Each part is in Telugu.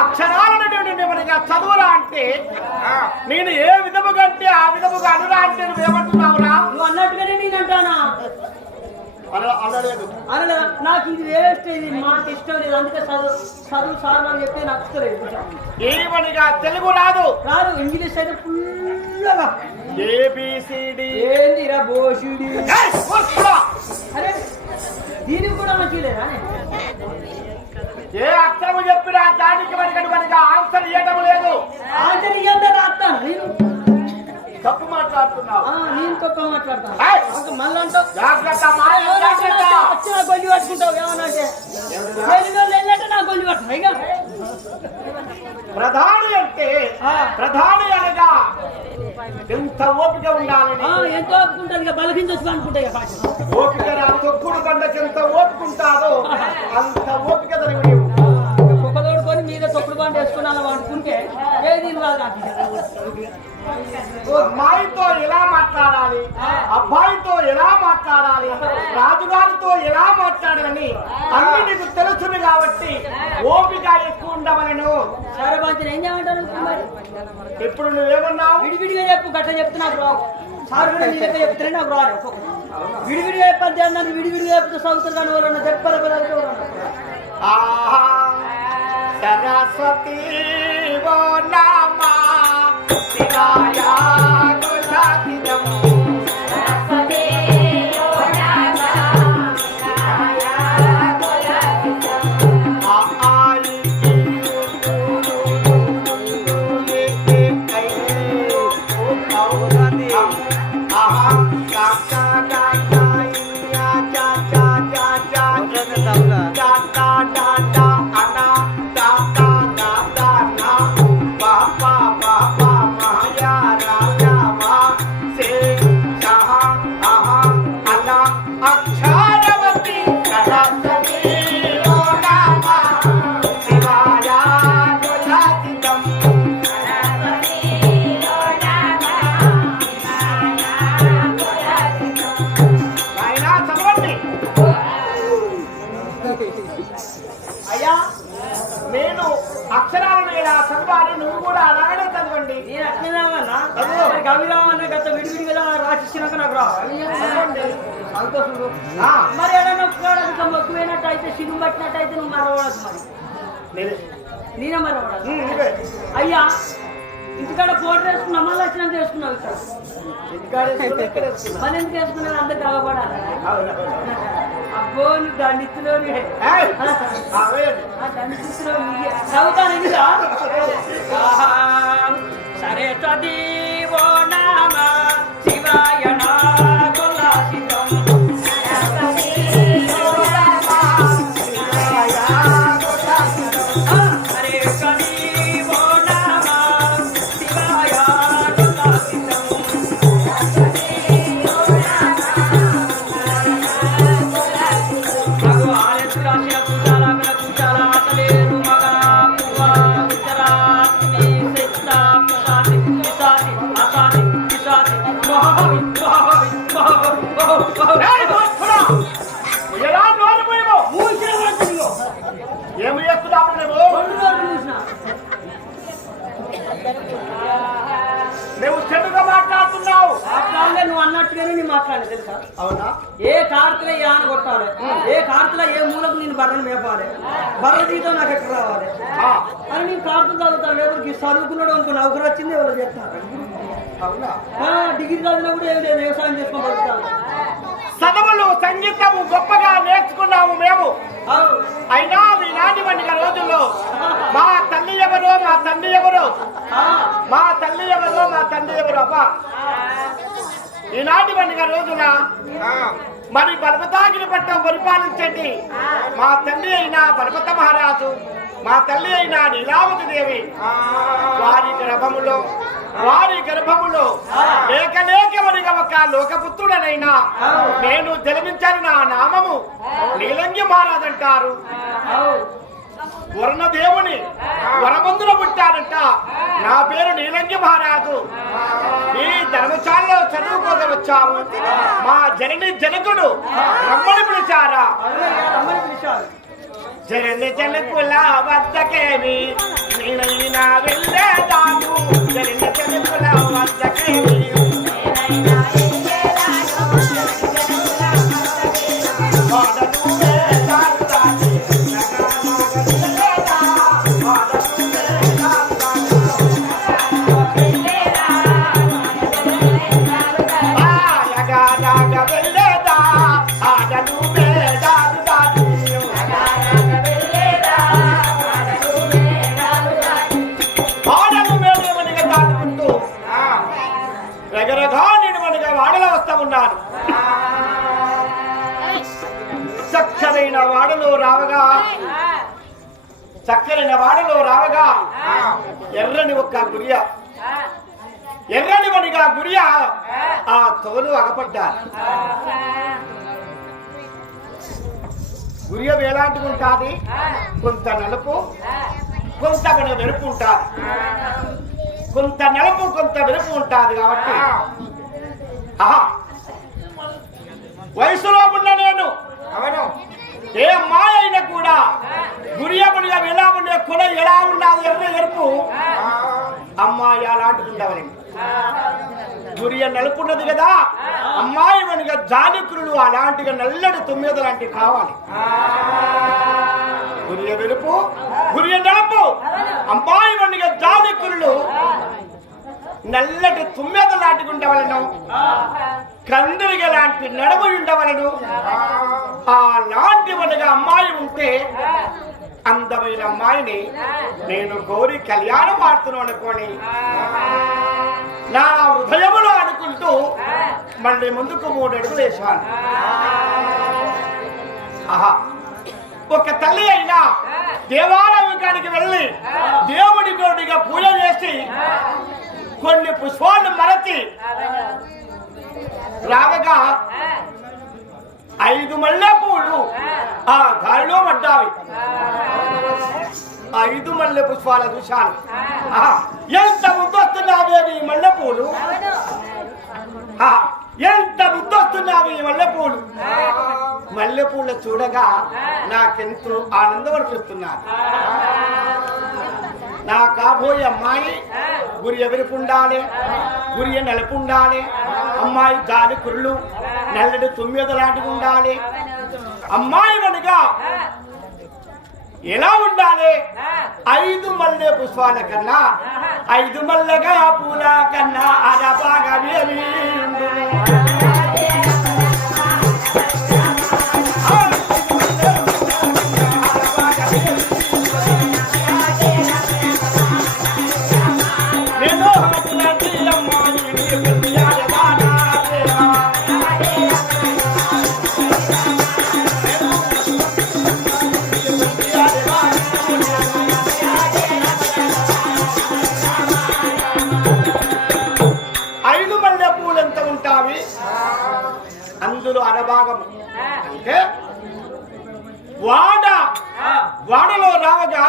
అక్షరాలను నెమ్మదిగా చదువురా అంటే నేను ఏ విధముగా అంటే ఆ విధముగా అనురా అంటే నువ్వేమంటున్నావురా? నువ్వు అన్నట్టుగానే నేను అంటానా? అనలేదు. నాకు ఇది వేస్ట్, ఇది మాకు ఇష్టం లేదు, అందుకే చదువు సార్ అని చెప్తే నచ్చలేదు. ఏమనిగా తెలుగు రాదు? రాదు. ఇంగ్లీష్ అయితే ఫుల్గా ఏబిసిడి ఏందిరా బోసిడి. అరే దీనికి కూడా మంచిలేదా? ఏ అక్షరము చెప్పినా దానికి మనకి ఆన్సర్ ఇవ్వడం లేదు. ఆన్సర్ ఇవ్వడం రాస్తాను నేను. తప్పు మాట్లాడుతున్నావు. నేను తప్పు మాట్లాడతాను. మళ్ళీ అంటావు గొల్లి పట్టుకుంటావు ఏమన్నా అంటే వెళ్ళంటే నా గొల్లి పట్టుకున్నా. ఇక ప్రధాని అంటే ప్రధాని అనగా ఎంత ఓపిక ఉండాలని. ఎంత ఓపిక ఉంటుంది? ఇక బలకించొచ్చు అనుకుంటా. ఓపిక తొక్కుడు బండకి ఎంత ఓపిక ఉంటాదో అంత ఓపిక కుక్కదోడుకొని మీద తొక్కుడు బండ వేసుకుని అలా అనుకుంటే ఏది రాదు నాకు. అమ్మాయితో ఎలా మాట్లాడాలి, అబ్బాయితో ఎలా మాట్లాడాలి, రాజుగారితో ఎలా మాట్లాడాలని అన్ని నీకు తెలుసును కాబట్టి ఓపిక ఎక్కువ ఉండవలను. సరే బాధ్యత ఏం చేయమంటారు మరి? ఇప్పుడు నువ్వేమన్నావు? విడివిడిగా చెప్పు. గట్ట చెప్తే నాకు రావు. సార్ కూడా నీ దగ్గర చెప్తే నాకు రాదు. విడివిడిగా చెప్పద్ది అన్నారు. విడివిడిగా చెప్తే చదువుతారు కానీ ఎవరన్నా చెప్పాలి పిల్లలకి. సరస్వతి ఓ నామా శివాయ గులాబిదం. అయ్యా నేను అక్షరాలను ఇలా చదవాలి, నువ్వు కూడా అలాగనే చదవండి. నేను అక్షరాలన్నా కవిరామన్న గత విడివిడిగా రాసిచ్చినాక నాకు రా సంతోషం. మరి ఏదైనా మొక్కుపోయినట్టు అయితే సిగ్గు పట్టినట్టు అయితే నువ్వు మరవడదు. మరి నేనే మరవడదు. అయ్యా ఇంటికాడ ఫోటో వేసుకున్నా, మళ్ళీ వచ్చినాక వేసుకున్నావు. ఇక్కడ మళ్ళీ ఎందుకు వేసుకున్నావు? అంత కాగపడాలి. అబ్బో నువ్వు దండిత్తులోని చదువుతాను ఇంకా. సరే చదివో నామా శివాయ నా కొల్లాసితం. ఏమి చేస్తున్నావు నువ్వు చెడుగా మాట్లాడుతున్నావు. నువ్వు అన్నట్టుగానే నేను మాట్లాడే తెలుసా? అవునా? ఏ కార్తీలో ఏ ఆన కొట్టాలి, ఏ కార్తీలో ఏ మూలకు నేను బర్రెలు మేపాలి, బర్రె జీతం నాకు ఎక్కడ రావాలి అని నేను ప్రార్థన చదువుతాను. ఎవరికి చదువుకున్నాడు అనుకో నౌకరు వచ్చింది ఎవరు చెప్తాను. డిగ్రీ చదివినా కూడా ఏమి లేదు, వ్యవసాయం చేసుకొని బతుకుతాను. చదువులు సంగీతము గొప్పగా నేర్చుకున్నాము మేము. అయినా ఈనాటి వంటి రోజుల్లో మా తల్లి ఎవరో మా తండ్రి ఎవరో, మా తల్లి ఎవరో మా తండ్రి ఎవరో అబ్బా. ఈనాటి వంటి రోజున మరి బలపతాగిరి పట్టం పరిపాలించండి మా తండ్రి అయినా బలపత మహారాజు, మా తల్లి అయినా నీలావతి దేవి వారి గర్భములో లేక లేక ఒక లోకపుత్రుడనైనా నేను జన్మించాను. నా నామము నీలంగి మహారాజు అంటారు. వరుణదేవుని వరమందులో పుట్టారంట. నా పేరు నీలంగి మహారాజు. ఈ ధర్మశాలలో చదువుకోగా వచ్చాము. మా జనని జనకుడు రమ్మని పిలిచారా? జనని జనకుల వద్దకే వద్దకేమి నేనైనా వెళ్ళేదాను జరిగిన తెలుగుల వద్దకేమి చక్కరైన వాడలో రావగా ఎర్రని ఒక్క గురియ ఎర్రని వనిగా గురియ ఆ తోలు అగపడ్డారు. గురియ వేలాంటిది ఉంటుంది, కొంత నలుపు కొంత వెరుపు ఉంటుంది, కొంత నలుపు కొంత వెరుపు ఉంటుంది. కాబట్టి వయసులో ఉన్న నేను ఏ అమ్మాయి అయినా కూడా గురియముడిగా ఎలా ఉండే కొన ఎలా ఉన్నది ఎర్ర ఎరుపు అమ్మాయి అలాంటిది ఉండవని. గురియ నలుపున్నది కదా అమ్మాయి వనిగా జాలికులు అలాంటిగా నల్లడి 9 లాంటివి కావాలి. గురియ వెరుపు గురియ నలుపు అమ్మాయి వనిగా జాలికులు నల్లటి 9 లాంటివి ఉండవలను. కందిరిగ లాంటి నడుము ఉండవలను. ఆ లాంటి వనగా అమ్మాయి ఉంటే అందమైన అమ్మాయిని నేను కోరి కళ్యాణం ఆడుతున్నాను అనుకోని నా హృదయములో అనుకుంటూ మళ్ళీ ముందుకు 3 అడుగులు వేశాను. ఒక తల్లి అయినా దేవాలయానికి వెళ్ళి దేవుడి గోడిగా పూజ చేసి కొన్ని పుష్పాలను మరచి రావగా 5 మల్లె పూలు ఆ గాలిలో పడ్డావి. 5 మల్లె పుష్పాలు చూశాను. ఎంత ముద్దొస్తున్నావే ఈ మల్లె పూలు, ఎంత ముద్దొస్తున్నావు ఈ మల్లెపూలు. మల్లెపూల చూడగా నాకెంతో ఆనందం అనిపిస్తున్నారు. నా కాబోయే అమ్మాయి గురి ఎవరికి ఉండాలి, గురి నలుపు ఉండాలి, అమ్మాయి గాలి కుర్లు నల్లడి 9 లాంటివి ఉండాలి. అమ్మాయి వనగా ఎలా ఉండాలి? 5 మల్లె పుష్పాల కన్నా 5 మల్లెగా పూల కన్నా అడబాగా అందులో అరభాగము అంటే వాడలో రావగా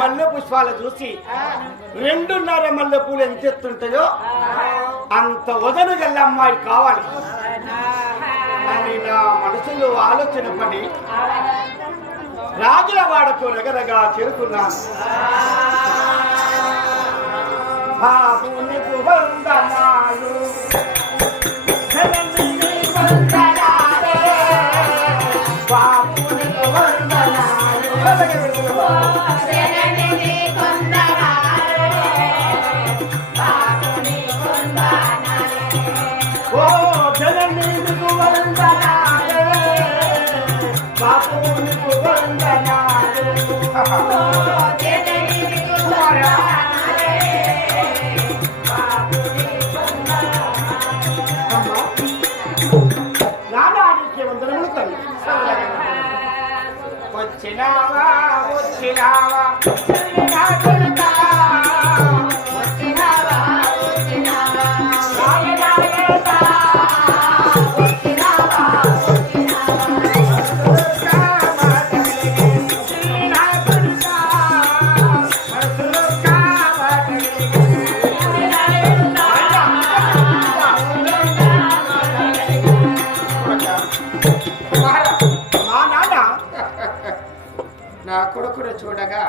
మల్లె పుష్పాలు చూసి 2.5 మల్లె పూలు ఎంత ఎత్తుంటాయో అంత వదను గల్ల అమ్మాయి కావాలి అని నా మనసులో ఆలోచన పడి రాజుల వాడకు రగరగా చేరుకున్నాను. బాబునికి వందనాలు వచ్చినావా వచ్చినావా నా కొడుకును చూడగా